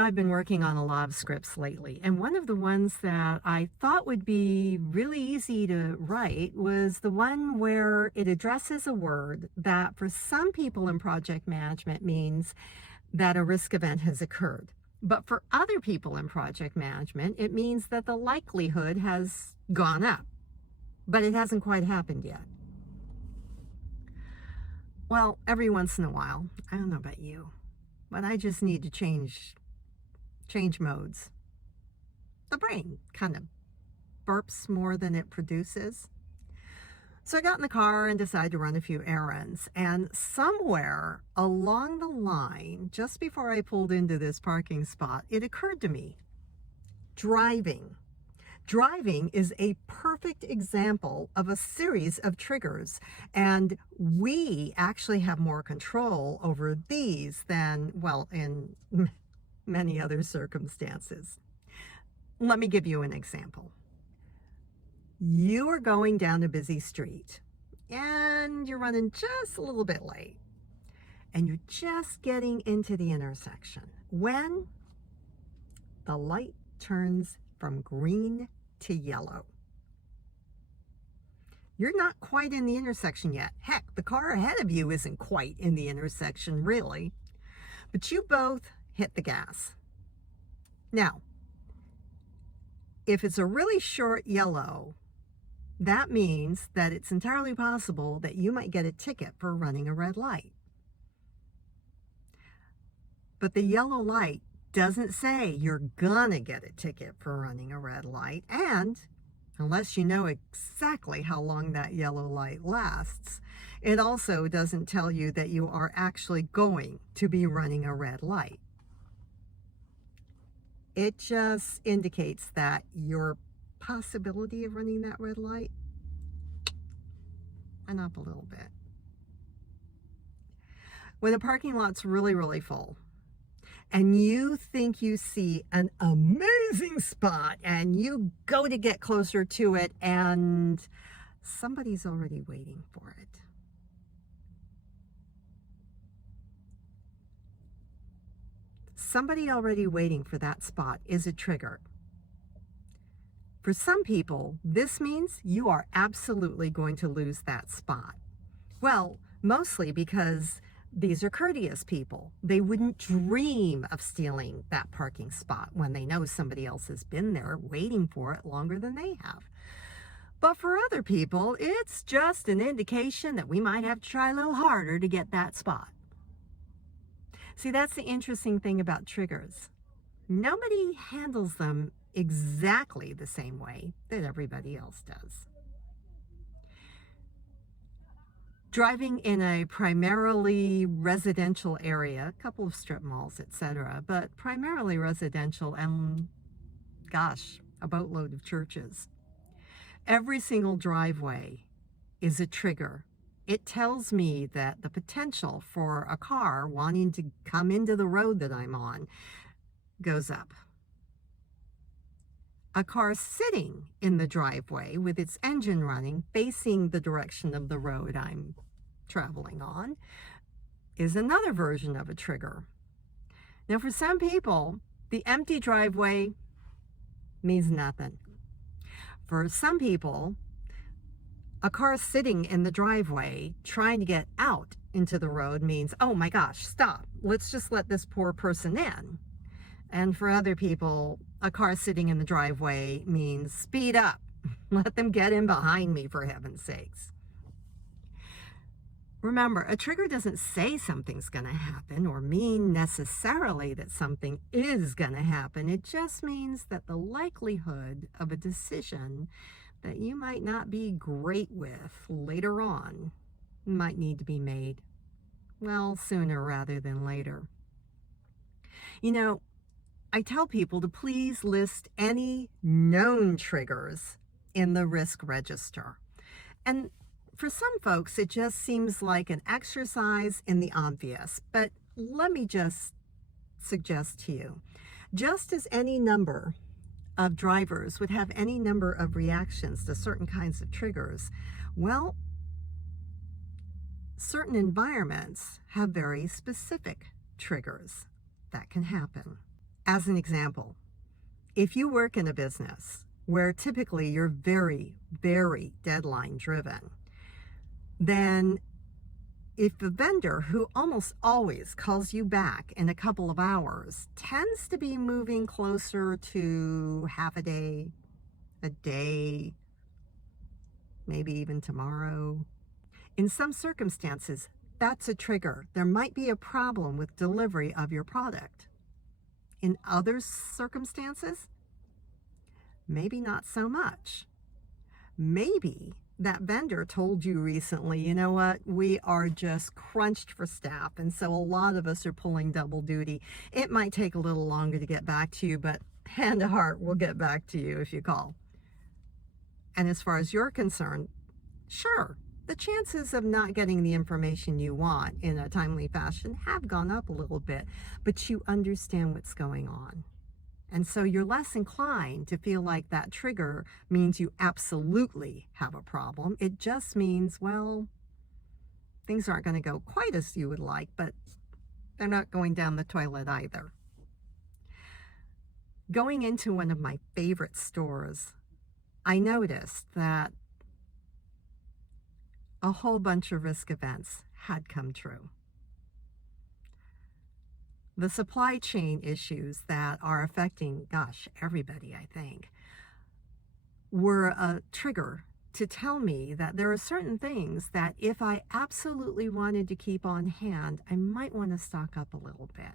I've been working on a lot of scripts lately, and one of the ones that I thought would be really easy to write was the one where it addresses a word that for some people in project management means that a risk event has occurred. But for other people in project management, it means that the likelihood has gone up, but it hasn't quite happened yet. Well, every once in a while, I don't know about you, but I just need to change modes. The brain kind of burps more than it produces. So I got in the car and decided to run a few errands. And somewhere along the line, just before I pulled into this parking spot, it occurred to me, driving. Driving is a perfect example of a series of triggers, and we actually have more control over these than, well, in many other circumstances. Let me give you an example. You are going down a busy street and you're running just a little bit late, and you're just getting into the intersection when the light turns from green to yellow. You're not quite in the intersection yet. Heck, the car ahead of you isn't quite in the intersection, really. But you both hit the gas. Now, if it's a really short yellow, that means that it's entirely possible that you might get a ticket for running a red light. But the yellow light doesn't say you're gonna get a ticket for running a red light, and unless you know exactly how long that yellow light lasts, it also doesn't tell you that you are actually going to be running a red light. It just indicates that your possibility of running that red light went up a little bit. When the parking lot's really, really full, and you think you see an amazing spot, and you go to get closer to it, and somebody's already waiting for it. Somebody already waiting for that spot is a trigger. For some people, this means you are absolutely going to lose that spot. Well, mostly because these are courteous people. They wouldn't dream of stealing that parking spot when they know somebody else has been there waiting for it longer than they have. But for other people, it's just an indication that we might have to try a little harder to get that spot. See, that's the interesting thing about triggers. Nobody handles them exactly the same way that everybody else does. Driving in a primarily residential area, a couple of strip malls, etc., but primarily residential, and gosh, a boatload of churches. Every single driveway is a trigger. It tells me that the potential for a car wanting to come into the road that I'm on goes up. A car sitting in the driveway with its engine running, facing the direction of the road I'm traveling on, is another version of a trigger. Now, for some people, the empty driveway means nothing. For some people, a car sitting in the driveway trying to get out into the road means, oh my gosh, stop. Let's just let this poor person in. And for other people, a car sitting in the driveway means speed up. Let them get in behind me, for heaven's sakes. Remember, a trigger doesn't say something's going to happen or mean necessarily that something is going to happen. It just means that the likelihood of a decision that you might not be great with later on might need to be made, well, sooner rather than later. You know, I tell people to please list any known triggers in the risk register. And for some folks, it just seems like an exercise in the obvious. But let me just suggest to you, just as any number of drivers would have any number of reactions to certain kinds of triggers, well, certain environments have very specific triggers that can happen. As an example, if you work in a business where typically you're very, very deadline driven, then if the vendor, who almost always calls you back in a couple of hours, tends to be moving closer to half a day, maybe even tomorrow. In some circumstances, that's a trigger. There might be a problem with delivery of your product. In other circumstances, maybe not so much. Maybe that vendor told you recently, you know what, we are just crunched for staff, and so a lot of us are pulling double duty. It might take a little longer to get back to you, but hand to heart, we'll get back to you if you call. And as far as you're concerned, sure, the chances of not getting the information you want in a timely fashion have gone up a little bit, but you understand what's going on. And so you're less inclined to feel like that trigger means you absolutely have a problem. It just means, well, things aren't going to go quite as you would like, but they're not going down the toilet either. Going into one of my favorite stores, I noticed that a whole bunch of risk events had come true. The supply chain issues that are affecting, gosh, everybody, I think, were a trigger to tell me that there are certain things that if I absolutely wanted to keep on hand, I might want to stock up a little bit.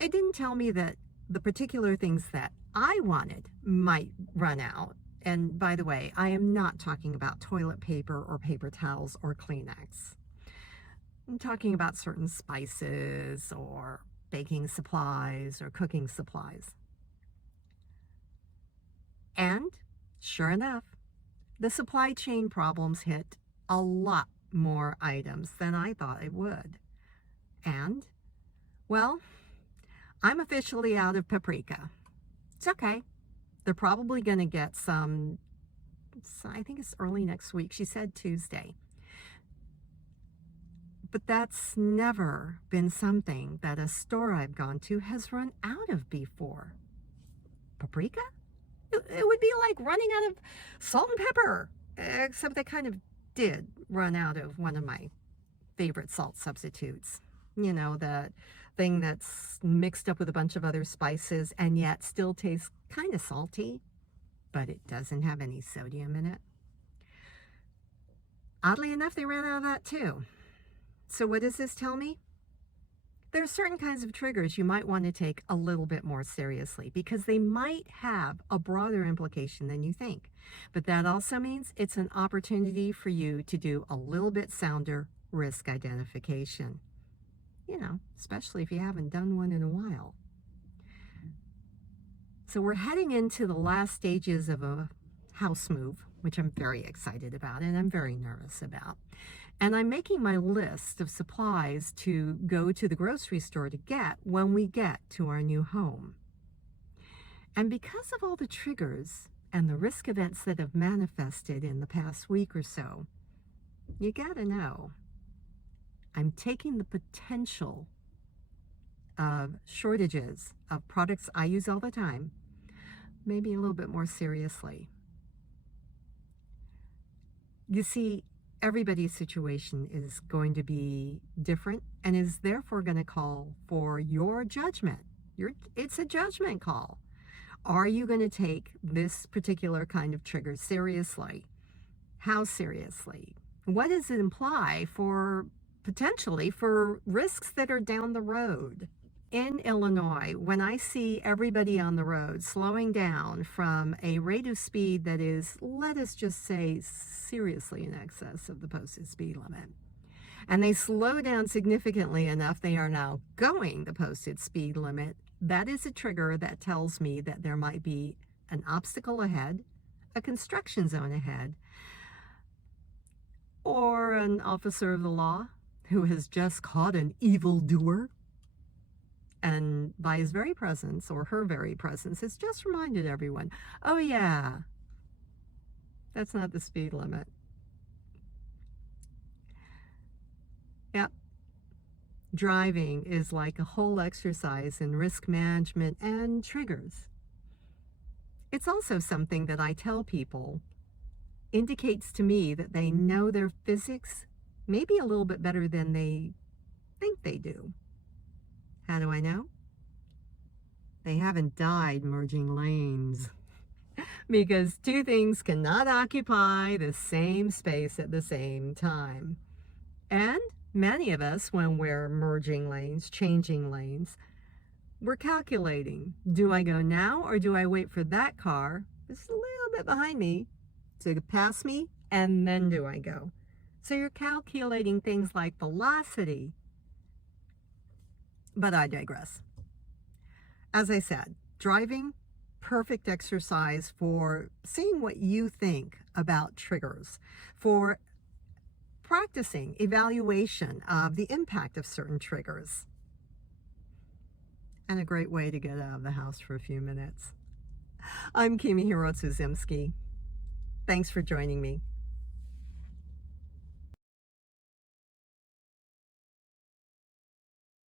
It didn't tell me that the particular things that I wanted might run out. And by the way, I am not talking about toilet paper or paper towels or Kleenex. I'm talking about certain spices or baking supplies or cooking supplies. And sure enough, the supply chain problems hit a lot more items than I thought it would. And, well, I'm officially out of paprika. It's okay. They're probably going to get some, I think it's early next week. She said Tuesday. But that's never been something that a store I've gone to has run out of before. Paprika? It would be like running out of salt and pepper, except they kind of did run out of one of my favorite salt substitutes. You know, that thing that's mixed up with a bunch of other spices and yet still tastes kind of salty, but it doesn't have any sodium in it. Oddly enough, they ran out of that too. So what does this tell me? There are certain kinds of triggers you might want to take a little bit more seriously because they might have a broader implication than you think. But that also means it's an opportunity for you to do a little bit sounder risk identification. You know, especially if you haven't done one in a while. So we're heading into the last stages of a house move, which I'm very excited about and I'm very nervous about. And I'm making my list of supplies to go to the grocery store to get when we get to our new home. And because of all the triggers and the risk events that have manifested in the past week or so, you gotta know, I'm taking the potential of shortages of products I use all the time, maybe a little bit more seriously. You see, everybody's situation is going to be different and is therefore going to call for your judgment. It's a judgment call. Are you going to take this particular kind of trigger seriously? How seriously? What does it imply for potentially for risks that are down the road? In Illinois, when I see everybody on the road slowing down from a rate of speed that is, let us just say, seriously in excess of the posted speed limit, and they slow down significantly enough they are now going the posted speed limit, that is a trigger that tells me that there might be an obstacle ahead, a construction zone ahead, or an officer of the law who has just caught an evildoer. And by his very presence, or her very presence, has just reminded everyone, oh yeah, that's not the speed limit. Yep. Driving is like a whole exercise in risk management and triggers. It's also something that I tell people indicates to me that they know their physics maybe a little bit better than they think they do. How do I know? They haven't died merging lanes. Because two things cannot occupy the same space at the same time. And many of us, when we're merging lanes, changing lanes, we're calculating. Do I go now or do I wait for that car just a little bit behind me to pass me, and then do I go? So you're calculating things like velocity. But I digress. As I said, driving, perfect exercise for seeing what you think about triggers, for practicing evaluation of the impact of certain triggers, and a great way to get out of the house for a few minutes. I'm KimiKSP. Thanks for joining me.